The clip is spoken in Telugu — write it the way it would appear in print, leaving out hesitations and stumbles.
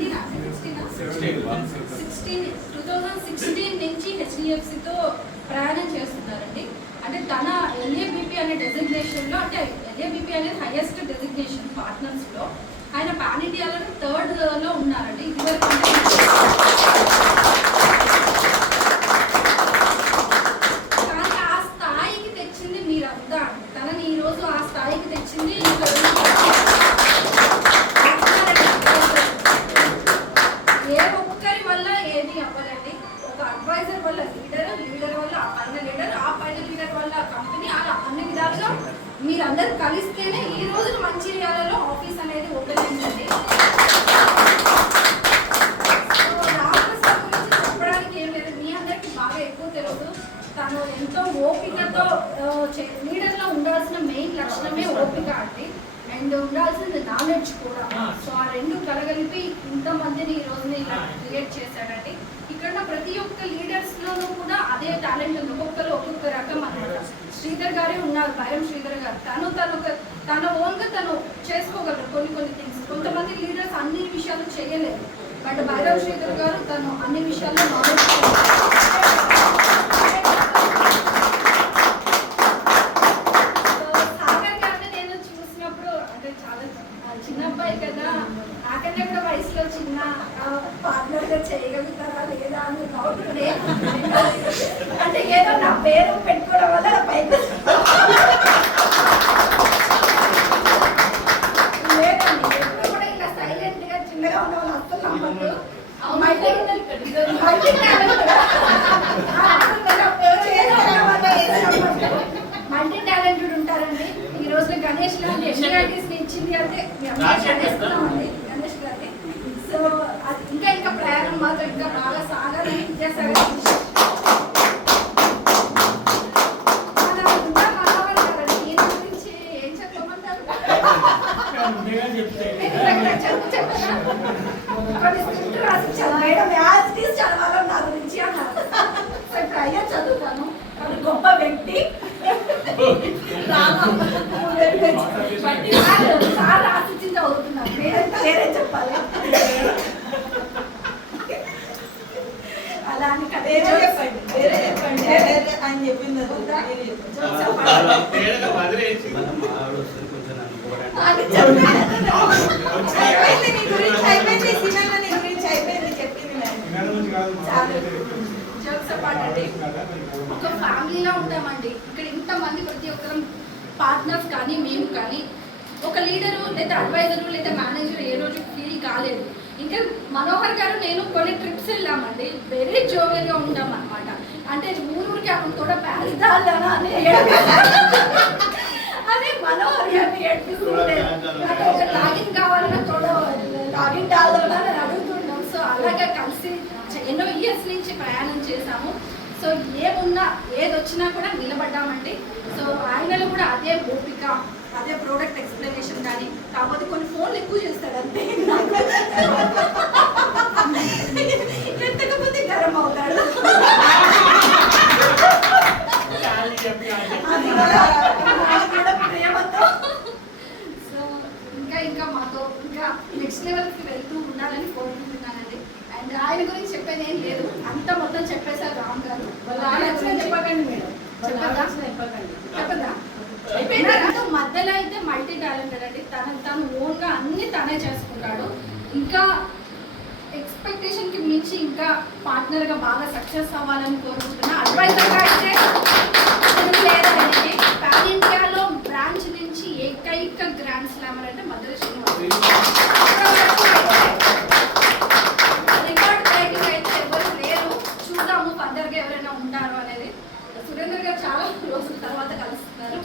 2016 నుంచి హెచ్డిఎఫ్సితో ప్రయాణం చేస్తున్నారండి. అంటే తన ఎల్ఏబిపి అనే డెసిగ్నేషన్లో, అంటే ఎల్ఏబిపి అనేది హైయెస్ట్ డెసిగ్నేషన్ పార్ట్నర్స్లో, ఆయన పాన్ ఇండియాలో 3rd ఉన్నారండి. ఇదివరకు కానీ ఆ స్థాయికి తెచ్చింది మీరంతా. తనని ఈరోజు ఆ స్థాయికి తెచ్చింది ఏ ఒక్కరి వల్ల ఏది అవ్వదండి. ఒక అడ్వైజర్ వల్ల లీడర్ వల్ల ఆ పైన లీడర్ వల్ల కంపెనీ, అలా అన్ని విధాలుగా మీరందరూ కలిస్తేనే ఈ రోజు మంచిర్యాలలో ఆఫీస్ అనేది ఓపెన్ అయిందండి. రామకృష్ణ గురించి చెప్పడానికి ఏం లేదు, మీ అందరికీ బాగా ఎక్కువ తెలుసు. తను ఎంతో ఓపికతో లీడర్లో ఉండాల్సిన మెయిన్ లక్షణమే ఓపిక అండి, అండ్ ఉండాల్సిన నాలెడ్జ్ కూడా. సో ఆ రెండు కలగలిపి ఇంతమందిని ఈ రోజుని ఇలా క్రియేట్ చేశాడండి. ఇక్కడ ప్రతి ఒక్క లీడర్స్లోనూ కూడా అదే టాలెంట్ ఉంది. ఒక్కొక్క రకం అన్నమాట. శ్రీధర్ గారే ఉన్నారు, భయం శ్రీధర్ గారు. తన ఓన్గా తను చేసుకోగలరు కొన్ని థింగ్స్. కొంతమంది లీడర్స్ అన్ని విషయాలు చేయలేరు, బట్ భైరవ్ శ్రీధర్ గారు తను అన్ని విషయాల్లో నాలెడ్జ్. సాగర్ గారిని నేను చూసినప్పుడు, అంటే చాలా చిన్న అబ్బాయి కదా, నాకన్నా కూడా వయసులో చిన్న, పార్ట్నర్గా చేయగలుగుతారా లేదా అని డౌట్ ఉండే. అంటే ఏదో నా పేరు పెట్టుకోవడం వల్ల నా పైకి లేదండి. ఎప్పుడు కూడా ఇలా సైలెంట్గా చిన్నగా ఉన్న వాళ్ళు అస్సలు నమ్మద్దు. మల్టీ టాలెంటెడ్ ఉంటారండి. ఈ రోజు గణేష్ లాంటి ఎన్టీఆర్టీస్ ఇచ్చింది అంటే గణేస్తున్నామండి, గణేష్ గారిని. సో ఇంకా ప్రయాణం మాత్రం ఇంకా బాగా సాగాలని విద్యాసాగర్ చదువుతాను. గొప్ప వ్యక్తి సార్ ఆశించింది అవుతున్నాను. వేరే చెప్పాలి అలా అని వేరే చెప్పండి అని చెప్పింది. ఒక ఫ్యామిలీలో ఉంటామండి. ఇక్కడ ఇంతమంది ప్రతి ఒక్కరం పార్ట్నర్స్ కానీ మేము కానీ ఒక లీడరు లేదా అడ్వైజరు లేదా మేనేజర్ ఏ రోజు ఫీల్ కాలేదు. ఇంకా మనోహర్ గారు నేను కొన్ని ట్రిప్స్ వెళ్ళామండి, వెరీ జోవియల్గా ఉంటాం అనమాట. అంటే ఊరికి అక్కడ కూడా ప్యారిదాలనా అని అదే మనోహర్ గారిని ఏడిపిస్తుంటే ఒక లాగిన్ కావాలన్నా కూడా లాగిన్ డాలనా అని అడుగుతుంటాం. సో అలాగా కలిసి ఎన్నో ఇయర్స్ నుంచి ప్రయాణం చేశాము. సో ఏమున్నా ఏది వచ్చినా కూడా నిలబడ్డామండి. సో ఆయనలో కూడా అదే ఓపిక, అదే ప్రోడక్ట్ ఎక్స్ప్లెనేషన్. కానీ కాకపోతే కొన్ని ఫోన్లు ఎక్కువ చేస్తాడు అంతే, ఎత్తకపోతే గరం అవుతాడు. ప్రేమతో. సో ఇంకా మాతో ఇంకా నెక్స్ట్ లెవెల్కి వెళ్తూ ఉండాలని కోరుకుంటున్నానండి. అండ్ ఆయన గురించి చెప్పేది ఏం లేదు, అంత మొత్తం చెప్పేశారు రామ్ గారు. చెప్పకండి మేడం, చెప్పదా? మధ్యలో అయితే మల్టీ టాలెంటెడ్ అండి. తను ఓన్గా అన్ని తనే చేసుకుంటాడు. ఇంకా ఎక్స్పెక్టేషన్కి మించి ఇంకా పార్ట్నర్గా బాగా సక్సెస్ అవ్వాలని కోరుకుంటున్నా. అడ్వైజర్గా అయితే లేదండి. పాన్ ఇండియాలో బ్రాంచ్ నుంచి ఏకైక గ్రాండ్ స్లామర్ అంటే మధుర శ్రీనివాస్. రికార్డ్ బ్రేకింగ్ అయితే ఎవరు లేరు. చూద్దాము ఫర్దర్గా ఎవరైనా ఉంటారు అనేది. సురేందర్ గారు చాలా రోజుల తర్వాత కలుస్తున్నారు.